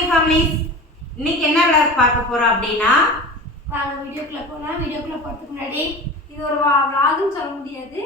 My families, இன்னைக்கு என்ன vlog பார்க்க போறோம் அப்படின்னா, வாங்க வீடியோக்குள்ள போலாம். வீடியோக்குள்ள போறதுக்கு முன்னாடி இது ஒரு விளாக்னு சொல்ல முடியாது,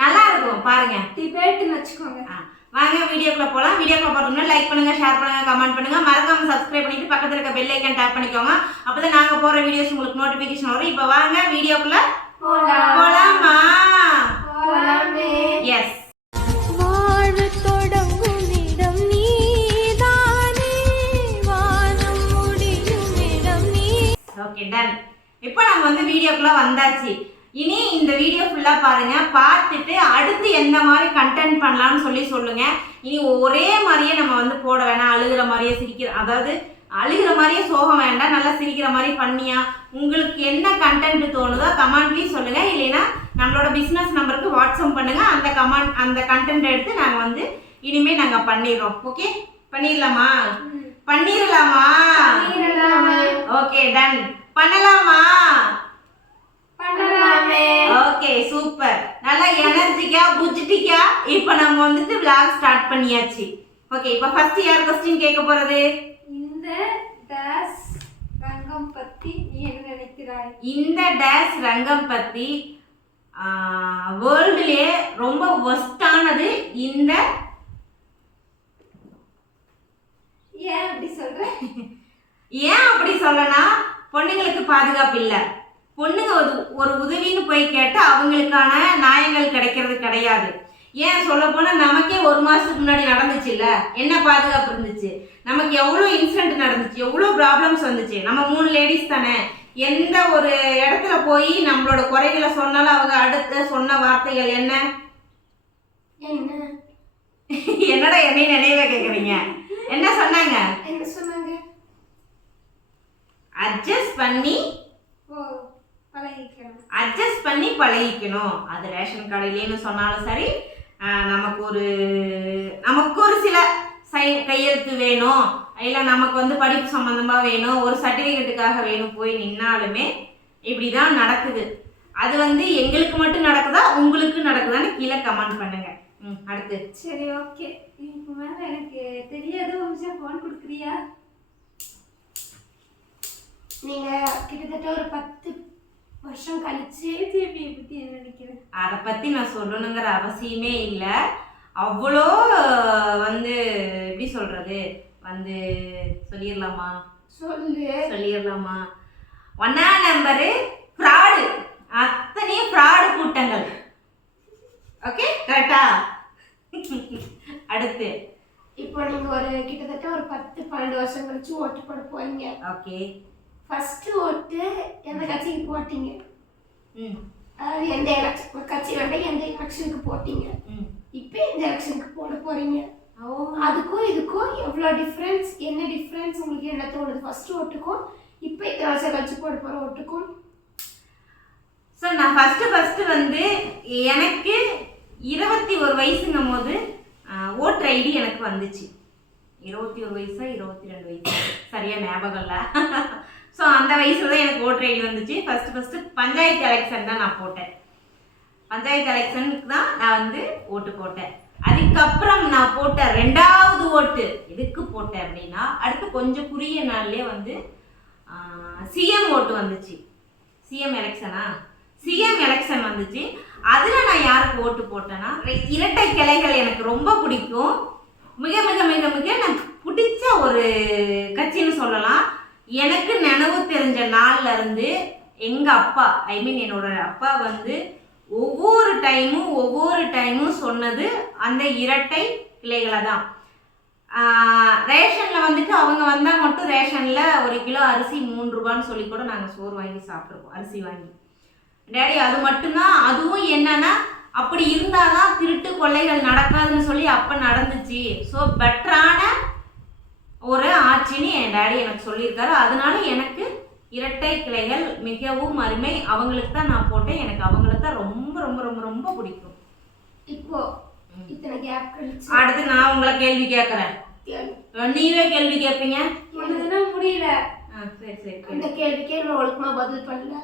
நல்லா இருக்கும் பாருங்க, டிபேட்னு வச்சுக்கோங்க. வாங்க வீடியோக்குள்ள போலாம். வீடியோக்குள்ள போறதுக்கு முன்னாடி லைக் பண்ணுங்க, ஷேர் பண்ணுங்க, கமெண்ட் பண்ணுங்க, மறக்காம சப்ஸ்கிரைப் பண்ணிட்டு பக்கத்துல இருக்க பெல் ஐகான் டேப் பண்ணிக்கோங்க. அப்பதான் நாங்க போற வீடியோஸ் உங்களுக்கு நோட்டிபிகேஷன் வரும். இப்போ வாங்க வீடியோக்குள்ள போலாமா? போலாமே. Yes, okay done. இப்போ நம்ம வந்து வீடியோக்குள்ள வந்தாச்சு. இனி இந்த வீடியோ ஃபுல்லா பாருங்க, பார்த்துட்டு அடுத்து எந்த மாதிரி கண்டென்ட் பண்ணலாம்னு சொல்லுங்க. இனி ஒரே மாதிரியே நம்ம வந்து போட வேணாம், அழுகிற மாதிரியே அதாவது அழுகிற மாதிரியே சோகம் வேண்டாம், நல்லா சிரிக்கிற மாதிரி பண்ணியா உங்களுக்கு என்ன கண்டென்ட் தோணுதோ கமெண்ட்லேயும் சொல்லுங்க. இல்லைன்னா நம்மளோட பிஸ்னஸ் நம்பருக்கு வாட்ஸ்அப் பண்ணுங்க. அந்த கண்டென்ட் எடுத்து நாங்கள் வந்து இனிமே நாங்கள் பண்ணிடுறோம். ஓகே, பண்ணிடலாமா? Okay done. பண்ணலாமா? Okay super. நல்லா எனர்ஜிக்கா புஜ்டிக்கா இப்போ நம்ம வந்துட்டு vlog ஸ்டார்ட் பண்ணியாச்சு. ஓகே, இப்போ ஃபர்ஸ்ட் யார் क्वेश्चन கேட்க போறது? இந்த டேஷ் ரங்கம் பத்தி நீ என்ன நினைக்கிறாய்? இந்த டேஷ் ரங்கம் பத்தி வேர்ல்ட்லயே ரொம்ப வொஸ்டானது இந்த. ஏன் அப்படி சொல்ற? ஏன் அப்படி சொல்லனா, பொண்ணுங்களுக்கு பாதுகாப்பு இல்லை. பொண்ணுங்க ஒரு உதவின்னு போய் கேட்டால் அவங்களுக்கான நியாயங்கள் கிடைக்கிறது கிடையாது. ஏன் சொல்ல போனால் நமக்கே ஒரு மாதத்துக்கு முன்னாடி நடந்துச்சு இல்லை, என்ன பாதுகாப்பு இருந்துச்சு? நமக்கு எவ்வளோ இன்சிடென்ட் நடந்துச்சு, எவ்வளோ ப்ராப்ளம்ஸ் வந்துச்சு. நம்ம 3 லேடிஸ் தானே, எந்த ஒரு இடத்துல போய் நம்மளோட குறைகளை சொன்னாலும் அவங்க அடுத்த சொன்ன வார்த்தைகள் என்ன? என்னடா என்னையும் நினைவே கேட்குறீங்க? என்ன சொன்னாங்க? அட்ஜஸ்ட் பண்ணி பழகிக்கணும். அது ரேஷன் கடையிலேன்னு சொன்னாலும் சரி, நமக்கு ஒரு சில கையெழுத்து வேணும், இல்லை நமக்கு வந்து படிப்பு சம்மந்தமாக வேணும், ஒரு சர்டிஃபிகேட்டுக்காக வேணும், போய் நின்னாலுமே இப்படிதான் நடக்குது. அது வந்து எங்களுக்கு மட்டும் நடக்குதா உங்களுக்கு நடக்குதான்னு கீழே கமெண்ட் பண்ணுங்க. அடுத்து சரி, ஓகே. இப்போ மேல எனக்கு தெரியாது, ஒரு நிமிஷம் ஃபோன் கொடுக்குறியா? நீங்க கிட்டத்தட்ட ஒரு 10 வருஷம் கழிச்சு ஜேபியை பத்தி என்ன நினைக்கிறேன்? அதை பத்தி நான் சொல்லணுங்கிற அவசியமே இல்லை. அவ்வளோ வந்து எப்படி சொல்றது, வந்து சொல்லிடலாமா? சொல்லிடலாமா? 1ஆம் நம்பரு ஃப்ராடு, அத்தனையும் ஃப்ராடு கூட்டங்கள். ஓகே, கரெக்டா? அடுத்து இப்போ நீங்க ஒரு கிட்டத்தட்ட ஒரு 10-12 வருஷம் கழிச்சு ஓட்டு போட போறீங்க. ஓகே, ஃபர்ஸ்ட் ஓட்டு எந்த கட்சிக்கு போட்டீங்க? அதாவது எந்த கட்சி வேண்ட எந்த எலெக்ஷனுக்கு போட்டீங்க? இப்போ இந்த எலெக்ஷனுக்கு போட போறீங்க. அதுக்கும் இதுக்கும் எவ்வளோ டிஃப்ரென்ஸ், என்ன டிஃப்ரென்ஸ் உங்களுக்கு என்ன தோணுது? ஃபர்ஸ்ட் ஓட்டுக்கும் இப்போ இந்த வருஷம் கழிச்சு போட போற ஓட்டுக்கும்? ஸோ நான் ஃபர்ஸ்ட் வந்து எனக்கு 21 வயசுங்கும் போது ஓட்டர் ஐடி எனக்கு வந்துச்சு. 21 வயசா 22 வயசா சரியா ஞாபகம் இல்லை. ஸோ அந்த வயசுல தான் எனக்கு ஓட்டர் ஐடி வந்துச்சு. ஃபர்ஸ்ட் பஞ்சாயத்து எலெக்ஷன் தான் நான் போட்டேன். பஞ்சாயத்து எலெக்ஷனுக்கு தான் நான் வந்து ஓட்டு போட்டேன். அதுக்கப்புறம் நான் போட்ட 2வது ஓட்டு எதுக்கு போட்டேன் அப்படின்னா, அடுத்து கொஞ்சம் குறுகிய நாள்லேயே வந்து சிஎம் ஓட்டு வந்துச்சு. சிஎம் எலெக்ஷன் வந்துச்சு. அதில் நான் யாருக்கு ஓட்டு போட்டேன்னா, இரட்டை கிளைகள் எனக்கு ரொம்ப பிடிக்கும். மிக மிக மிக மிக எனக்கு பிடிச்ச ஒரு கட்சின்னு சொல்லலாம். எனக்கு நினைவு தெரிஞ்ச நாள்ல இருந்து எங்கள் அப்பா, என்னோட அப்பா வந்து ஒவ்வொரு டைமும் சொன்னது அந்த இரட்டை கிளைகளை தான். ரேஷனில் வந்துட்டு அவங்க வந்தால் மட்டும் ரேஷனில் 1 கிலோ அரிசி 3 ரூபான்னு சொல்லி கூட நாங்கள் சோறு வாங்கி சாப்பிட்ருக்கோம், அரிசி வாங்கி. டேடி அது மட்டும்தான். அதுவும் என்னன்னா, அப்படி இருந்தால் தான் திருட்டு கொள்ளைகள் நடக்காதுன்னு சொல்லி அப்போ நடந்துச்சு. ஸோ பெட்டரான ஒரு ஆட்சின்னு என் டேடி எனக்கு சொல்லியிருக்காரு. அதனால எனக்கு இரட்டை கிளைகள் மிகவும் அருமை. அவங்களுக்கு தான் நான் போட்டேன். எனக்கு அவங்கள தான் ரொம்ப ரொம்ப ரொம்ப ரொம்ப பிடிக்கும். இப்போ இத்தனை கேப் கழிச்சு அடுத்து நான் உங்களை கேள்வி கேட்குறேன். நீவே கேள்வி கேட்பீங்க? முடியல. சரி, அந்த கேள்விக்கே நான் ஒழுக்கமா பதில் பண்ணல.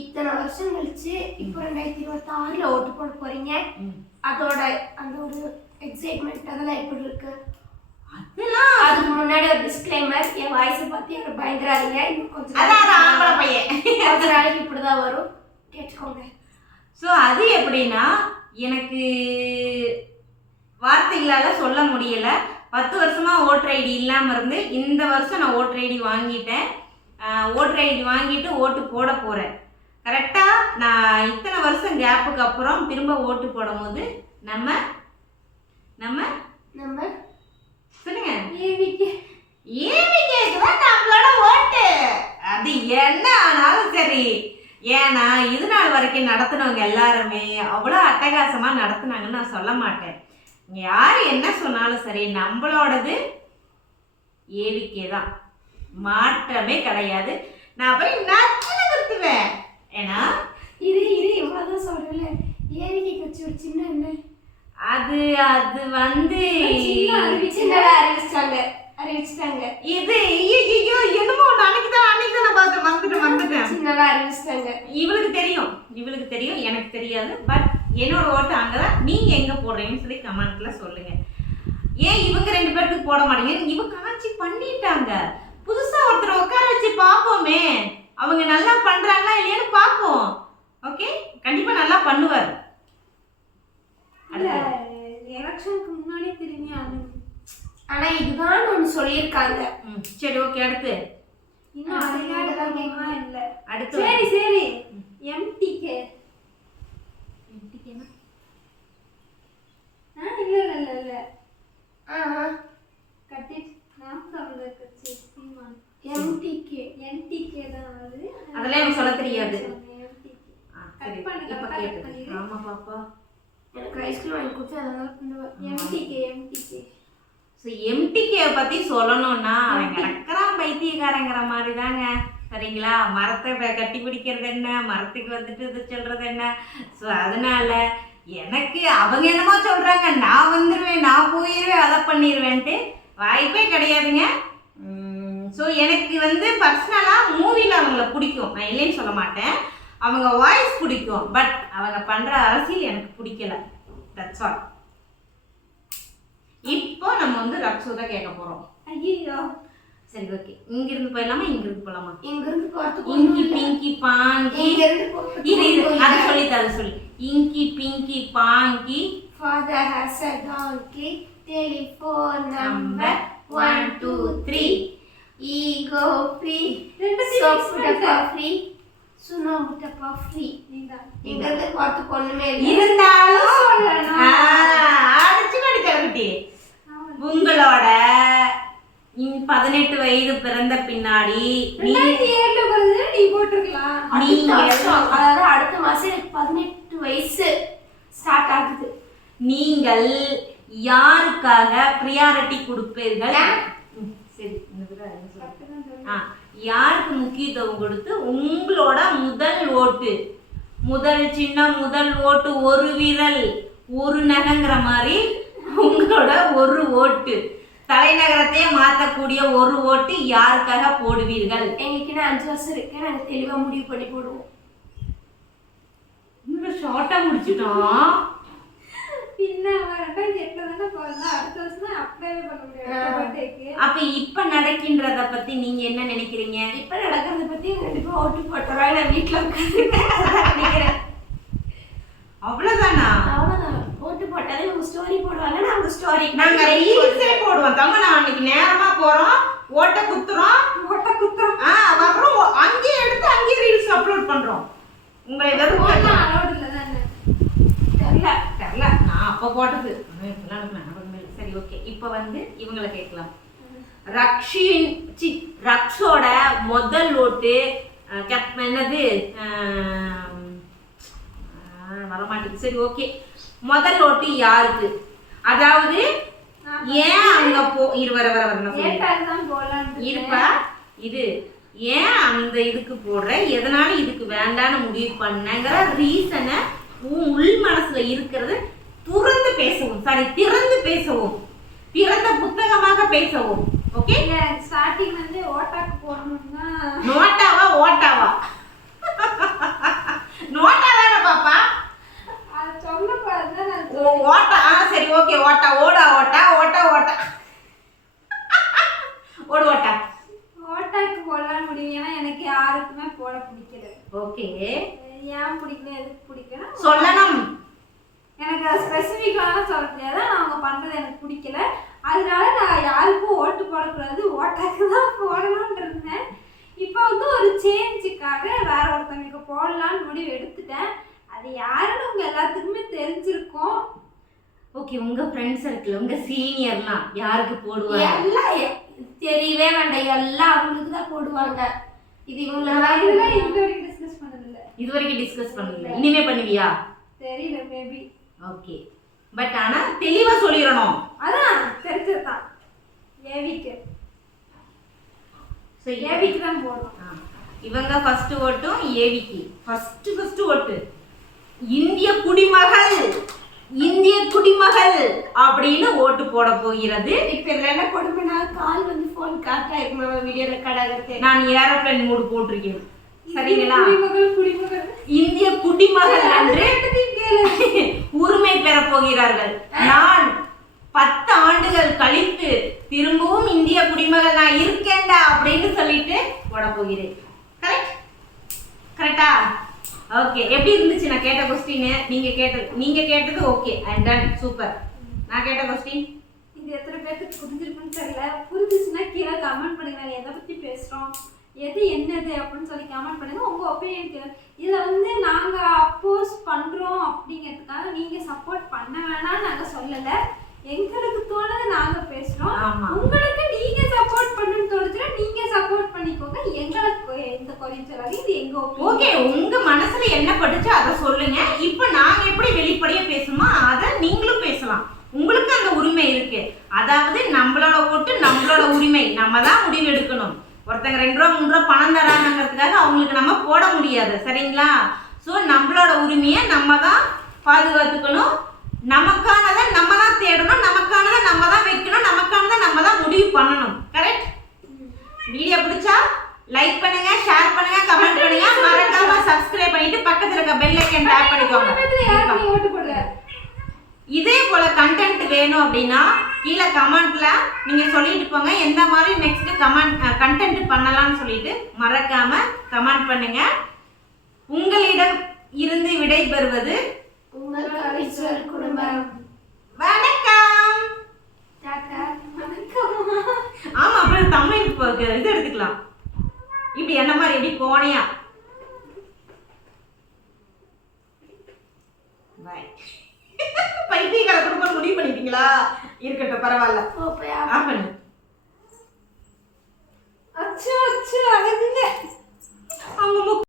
இத்தனை வருஷம் கழிச்சு இப்போ 2026ல ஓட்டு போட போறீங்க. அதோட அந்த ஒரு எக்ஸைட்மெண்ட் அதெல்லாம் எப்படி இருக்கு? அதெல்லாம் அதுக்கு முன்னாடி முன்னாடி ஒரு டிஸ்க்ளைமர், என் வாய்ஸை பார்த்து எனக்கு பயந்துடாதீங்க. இன்னும் கொஞ்சம் அதான் ஆம்பளை பையன் கொஞ்ச நாளைக்கு இப்படிதான் வரும், கேட்டுக்கோங்க. ஸோ அது எப்படின்னா எனக்கு வார்த்தைகளால் சொல்ல முடியலை. 10 வருஷமாக ஓட்டர் ஐடி இல்லாமல் இருந்து இந்த வருஷம் நான் ஓட்டர் ஐடி வாங்கிட்டேன். ஓட்டர் ஐடி வாங்கிட்டு ஓட்டு போட போகிறேன். கரெக்டாக நான் இத்தனை வருஷம் கேப்புக்கு அப்புறம் திரும்ப ஓட்டு போடும் போது நம்ம நம்ம நம்ம சொல்லுங்க ஏவிகேக்கு தான் நம்மளோட ஓட்டு. அது என்ன ஆனாலும் சரி. ஏன்னா இது நாள் வரைக்கும் நடத்தினவங்க எல்லாருமே அவ்வளோ அட்டகாசமாக நடத்துனாங்கன்னு நான் சொல்ல மாட்டேன். யார் என்ன சொன்னாலும் சரி, நம்மளோடது ஏவிகே தான், மாற்றமே கிடையாது. நான் போய் நச்சுன்னு நிறுத்துவேன். ஏன்னா இது இவ்வளோதான் சொல்கிறேன்ல, ஏவிகே கட்சி ஒரு சின்ன என்ன அது அது வந்து அறிவிச்சிட்டாங்க. இது ஐயோ என்னமோ அன்னைக்கு தான் நான் பார்த்து வந்துட்டேன். சின்னதா அறிவிச்சிட்டாங்க. இவளுக்கு தெரியும், எனக்கு தெரியாது. பட் என்னோட ஓட்டு அங்கதான். நீங்க எங்க போடுறீங்கன்னு சொல்லி கமெண்ட்ல சொல்லுங்க. ஏன் இவங்க 2 பேருக்கு போட மாட்டீங்க? இவங்க ஆட்சி பண்ணிட்டாங்க. புதுசா ஒருத்தர் உட்கார வச்சு பார்ப்போமே, அவங்க நல்லா பண்றாங்களா இல்லையான்னு பார்ப்போம். ஓகே, கண்டிப்பா நல்லா பண்ணுவார். எலெக்ஷனுக்கு முன்னாடி திரும்பி ஆனா இதுதான் ஒன்று சொல்லியிருக்காங்க. சரி, ஓகே. அடுத்து இன்னும் இல்ல. அடுத்து சரி எம்டிகே. எம்டிகேனா இல்ல கட்டிட் நாம் தமிழர் கட்சி சீமான். எம்டிகே தான் அது. அதெல்லாம் எனக்கு சொல்ல தெரியாது. கட் பண்ணு. ஆமா பாப்பா, எனக்கு ஐஸ்கிரீம் வாங்கி கொடுத்து அதனால பண்ணுவேன். எம்டிகே ஸோ எம்டிகேவை பற்றி சொல்லணும்னா அவன் கிடக்கிறான் பைத்தியக்காரங்கிற மாதிரி தாங்க. சரிங்களா? மரத்தை கட்டி பிடிக்கிறது என்ன, மரத்துக்கு வந்துட்டு இது சொல்கிறது என்ன. ஸோ அதனால எனக்கு அவங்க என்னமோ சொல்கிறாங்க, நான் வந்துடுவேன், நான் போயிடுவேன், அதை பண்ணிடுவேன்ட்டு வாய்ப்பே கிடையாதுங்க. ஸோ எனக்கு வந்து பர்சனலாக மூவியில் அவங்கள பிடிக்கும், நான் இல்லைன்னு சொல்ல மாட்டேன். அவங்க வாய்ஸ் பிடிக்கும், பட் அவங்க பண்ணுற அரசியல் எனக்கு பிடிக்கல. That's all. இப்போ நம்ம வந்து ரக்ஷு தான் கேட்க போறோம். ஐயோ சரி, ஓகே. இங்கிருந்து போயிடலாமா, இங்கிருந்து போலாமா? இங்கிருந்து போறதுக்கு இங்கி பிங்கி பாங்கி அது சொல்லி இங்கி Pinki பாங்கி father has a donkey, telephone number 1 2 3, ego free, soap டப்பா free, சுண்ணாம்பு டப்பா free. இங்கிருந்து போறதுக்கு ஒண்ணுமே இல்லை. இருந்தாலும் அடிச்சு கடிச்சி உங்களோட 18 வயது பிறந்த பின்னாடி நீ போட்டிருக்கலாம். அதாவது அடுத்த மாசம் எனக்கு 18 வயசு ஸ்டார்ட் ஆகுது. நீங்கள் யாருக்காக பிரியாரிட்டி கொடுப்பீர்கள்? சரி, யாருக்கு முக்கியத்துவம் கொடுத்து உங்களோட முதல் ஓட்டு, முதல் சின்னம், முதல் ஓட்டு, ஒரு விரல் ஒரு நகங்கிற மாதிரி உங்களோட ஒரு ஓட்டு, தலைநகரத்தையே மாற்றக்கூடிய ஒரு ஓட்டு யாருக்காக போடுவீர்கள்? எங்களுக்கு 5 வருஷம் இருக்கு, நாங்கள் தெளிவாக முடிவு பண்ணி போடுவோம். இன்னும் ஷார்ட்டாக முடிச்சிட்டோம். அப்ப இப்ப நடக்கின்றத பத்தி நீங்க என்ன நினைக்கிறீங்க? இப்ப நடக்கிறத பத்தி கண்டிப்பா ஓட்டு போட்டுறாங்க. நான் வீட்டுல நினைக்கிறேன். அவ்வளவுதானா? அவ்வளவுதான். ஓட்டு போட்டாலே உங்க ஸ்டோரி போடுவாங்க, நாங்க ஸ்டோரி நாங்க ரீல்ஸே போடுவோம். தங்க நான் அன்னைக்கு நேரமா போறோம், ஓட்ட குத்துறோம், அப்புறம் அங்கேயே எடுத்து அங்கேயே ரீல்ஸ் அப்லோட் பண்றோம். உங்களை வெறும் அலோட் இல்ல தானே? தெரியல. நான் அப்ப போட்டது சரி, ஓகே. இப்ப வந்து இவங்களை கேட்கலாம். ரக்ஷோட முதல் ஓட்டு என்னது வரமாட்டேங்குது. சரி, ஓகே. முதல் ஓட்டு யாருக்கு? அதாவது ஏன் அங்க இருப்பா இது ஏன் அந்த இதுக்கு போடுற, எதனால இதுக்கு வேண்டான்னு முடிவு பண்ணங்கிற ரீசனை உள் மனசுல இருக்கிறது திறந்து பேசவும், பிறந்த புத்தகமாக பேசவும். ஓகே, ஸ்டார்டிங் வந்து ஓட்டாக்கு போடணும்னா ஓட்டாவா நோட்டாதான பாப்பா, அது சொல்லக்கூடாது. ஓட்டா. சரி, ஓகே. ஓட்டா போடு ஓட்டா. ஓட்டாக்கு போடலான்னு முடியும். ஏன்னா எனக்கு யாருக்குமே போட பிடிக்கல. ஓகே. ஏன் பிடிக்கல, எதுக்கு பிடிக்கல சொல்லணும். எனக்கு ஸ்பெசிஃபிக்காலாம் சொல்ல முடியாது. நான் அவங்க பண்றது எனக்கு பிடிக்கல. அதனால நான் யாருக்கும் ஓட்டு போடக்கூடாது, ஓட்டாக்கு தான் போடலான்னு இருந்தேன். இப்போ வந்து ஒரு சேஞ்சுக்காக வேற ஒருத்தவங்களுக்கு போடலான்னு முடிவு எடுத்துட்டேன். அது யாருன்னு உங்க எல்லாத்துக்குமே தெரிஞ்சிருக்கும். ஓகே, உங்க ஃப்ரெண்ட்ஸ் சர்க்கிள், உங்க சீனியர்லாம் யாருக்கு போடுவாங்க? எல்லாம் தெரியவே வேண்டாம், எல்லாம் அவங்களுக்கு தான் போடுவாங்க. இது இவங்களெல்லாம் இதெல்லாம் இது வரைக்கும் டிஸ்கஸ் பண்ணதில்லை. இது வரைக்கும் டிஸ்கஸ் பண்ணல. இனிமே பண்ணுவியா? தெரியல, மேபி. ஓகே, பட் ஆனா தெளிவா சொல்லிடணும். அதான் தெரிஞ்சதுதான். ஏவிக்கு சோ ஏவிக்கு தான் போடணும். இவங்க ஃபர்ஸ்ட் ஓட்டும் ஏவிக்கு. ஃபர்ஸ்ட் ஓட்டு இந்திய குடிமகள், இந்திய குடிமகள் அப்படின்னு ஓட்டு போட போகிறது. இப்ப இதுல என்ன கொடுமைனா, கால் வந்து போன் காட்டாயிருமா வீடியோ ரெக்கார்ட் ஆகிறது. நான் ஏரோப்ளேன் மூடு போட்டிருக்கேன். சரிங்களா? குடிமகள் இந்திய குடிமகள் என்று உரிமை பெற போகிறார்கள். நான் 10 ஆண்டுகள் கழித்து திரும்பவும் இந்திய குடிமகள் நான் இருக்கேன்டா அப்படின்னு சொல்லிட்டு போட போகிறேன். கரெக்டா? ஓகே, எப்படி இருந்துச்சு நான் கேட்ட கொஸ்டின்? நீங்க கேட்டது ஓகே அண்ட் டன், சூப்பர். நான் கேட்ட கொஸ்டின் இது எத்தனை பேருக்கு புரிஞ்சிருக்குன்னு தெரியல. புரிஞ்சிச்சுன்னா கீழே கமெண்ட் பண்ணுங்க. நான் எதை பத்தி பேசுறோம், எது என்னது அப்படின்னு சொல்லி கமெண்ட் பண்ணுங்க. உங்க ஒப்பீனியன் கேளு. இதுல வந்து நாங்க அப்போஸ் பண்றோம் அப்படிங்கிறதுக்காக நீங்க சப்போர்ட் பண்ண வேணாம்னு நாங்க சொல்லல. எங்களுக்கு தோணுது நாங்க பேசுறோம். உங்களுக்கு நீங்க சப்போர்ட் பண்ணணும்னு தோணுச்சுன்னா நீங்க சப்போர்ட் பண்ணிக்கோங்க. எங்களுக்கு எந்த குறையும் சொல்லாது. இது எங்க ஓகே, உங்க மனசுல என்ன பட்டுச்சோ அதை சொல்லுங்க. இப்போ நாங்க எப்படி வெளிப்படையா பேசணுமோ அதை நீங்களும் பேசலாம். உங்களுக்கு அந்த உரிமை இருக்கு. அதாவது நம்மளோட ஓட்டு நம்மளோட உரிமை, நம்ம தான் முடிவு எடுக்கணும். ஒருத்தங்க 2 ரூபா 3 ரூபா பணம் தராங்கிறதுக்காக அவங்களுக்கு நம்ம போட முடியாது. சரிங்களா? ஸோ நம்மளோட உரிமையை நம்ம தான் பாதுகாத்துக்கணும். நமக்கானதை நம்ம தான் தேடணும், நமக்கானதை நம்ம தான் வைக்கணும், நமக்கானதை நம்ம தான் முடிவு பண்ணணும். கரெக்ட்? வீடியோ பிடிச்சா லைக் பண்ணுங்க, ஷேர் பண்ணுங்க, கமெண்ட் பண்ணுங்க, மறக்காம சப்ஸ்கிரைப் பண்ணிட்டு பக்கத்துல இருக்க பெல் ஐகான் டேப் பண்ணிக்கோங்க. இதே போல கண்டென்ட் வேணும் அப்படின்னா கீழே கமெண்ட்ல நீங்க சொல்லிட்டு போங்க. எந்த மாதிரி நெக்ஸ்ட் கண்டென்ட் பண்ணலாம்னு சொல்லிட்டு மறக்காம கமெண்ட் பண்ணுங்க. உங்களிடம் இருந்து விடை பெறுவது உங்கள் கவிச்சர் குடும்பம். வணக்கம். ஆமா, அப்புறம் தமிழ் இது எடுத்துக்கலாம். இப்படி என்ன மாதிரி எப்படி கோணையா. பைத்தியக்கார குடும்பம் முடிவு பண்ணிட்டீங்களா? இருக்கட்டும், பரவாயில்ல.